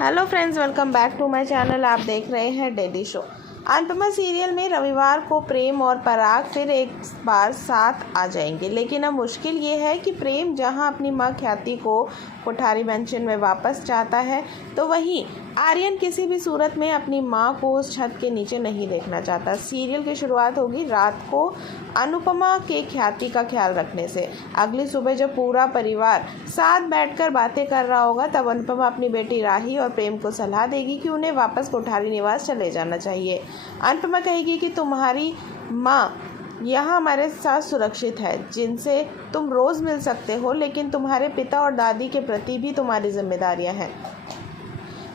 Hello friends, welcome back to my channel. आप देख रहे हैं डेली शो। अनुपमा सीरियल में रविवार को प्रेम और पराग फिर एक बार साथ आ जाएंगे, लेकिन अब मुश्किल ये है कि प्रेम जहां अपनी मां ख्याति को कोठारी मेंशन में वापस चाहता है, तो वहीं आर्यन किसी भी सूरत में अपनी मां को उस छत के नीचे नहीं देखना चाहता। सीरियल की शुरुआत होगी रात को अनुपमा के ख्याति का ख्याल रखने से। अगली सुबह जब पूरा परिवार साथ बैठकर बातें कर रहा होगा, तब अनुपमा अपनी बेटी राही और प्रेम को सलाह देगी कि उन्हें वापस कोठारी निवास चले जाना चाहिए। अनुपमा कहेगी कि तुम्हारी माँ यहाँ हमारे साथ सुरक्षित है, जिनसे तुम रोज़ मिल सकते हो, लेकिन तुम्हारे पिता और दादी के प्रति भी तुम्हारी जिम्मेदारियाँ हैं।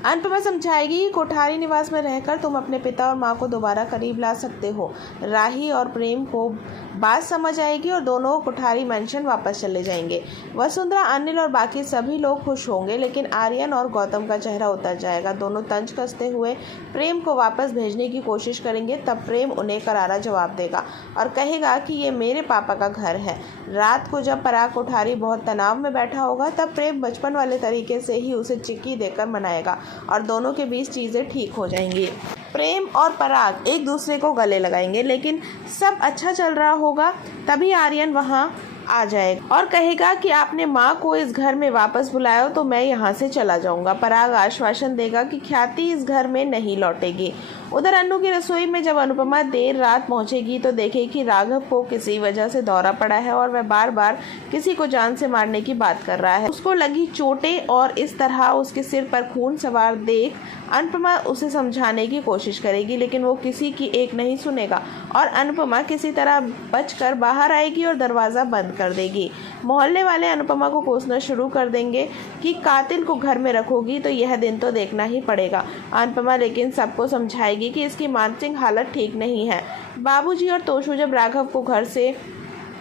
अनुपमा समझाएगी कि कोठारी निवास में रहकर तुम अपने पिता और माँ को दोबारा करीब ला सकते हो। राही और प्रेम को बात समझ आएगी और दोनों कोठारी मेंशन वापस चले जाएंगे। वसुंधरा, अनिल और बाकी सभी लोग खुश होंगे, लेकिन आर्यन और गौतम का चेहरा उतर जाएगा। दोनों तंज कसते हुए प्रेम को वापस भेजने की कोशिश करेंगे। तब प्रेम उन्हें करारा जवाब देगा और कहेगा कि ये मेरे पापा का घर है। रात को जब पराग कोठारी बहुत तनाव में बैठा होगा, तब प्रेम बचपन वाले तरीके से ही उसे चिक्की देकर मनाएगा और दोनों के बीच चीज़ें ठीक हो जाएंगी। प्रेम और पराग एक दूसरे को गले लगाएंगे, लेकिन सब अच्छा चल रहा होगा। तभी आर्यन वहां आ जाएगा और कहेगा कि आपने माँ को इस घर में वापस बुलाया हो, तो मैं यहाँ से चला जाऊँगा। पराग आश्वासन देगा कि ख्याति इस घर में नहीं लौटेगी। उधर अन्नू की रसोई में जब अनुपमा देर रात पहुंचेगी, तो देखेगी कि राघव को किसी वजह से दौरा पड़ा है और वह बार बार किसी को जान से मारने की बात कर रहा है। उसको लगी चोटें और इस तरह उसके सिर पर खून सवार देख अनुपमा उसे समझाने की कोशिश करेगी, लेकिन वो किसी की एक नहीं सुनेगा और अनुपमा किसी तरह बचकर बाहर आएगी और दरवाज़ा बंद कर देगी। मोहल्ले वाले अनुपमा को कोसना शुरू कर देंगे कि कातिल को घर में रखोगी तो यह दिन तो देखना ही पड़ेगा। अनुपमा लेकिन सबको समझाएगी कि इसकी मानसिक हालत ठीक नहीं है। बाबूजी और तोशु जब राघव को घर से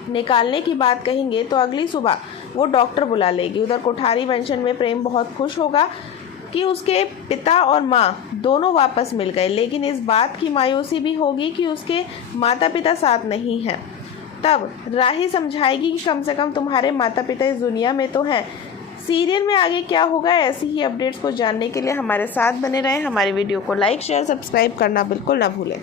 निकालने की बात कहेंगे, तो अगली सुबह वो डॉक्टर बुला लेगी। उधर कोठारी मेंशन में प्रेम बहुत खुश होगा कि उसके पिता और माँ दोनों वापस मिल गए, लेकिन इस बात की मायूसी भी होगी कि उसके माता पिता साथ नहीं हैं। तब राही समझाएगी कि कम से कम तुम्हारे माता पिता इस दुनिया में तो हैं। सीरियल में आगे क्या होगा, ऐसी ही अपडेट्स को जानने के लिए हमारे साथ बने रहें। हमारे वीडियो को लाइक, शेयर, सब्सक्राइब करना बिल्कुल ना भूलें।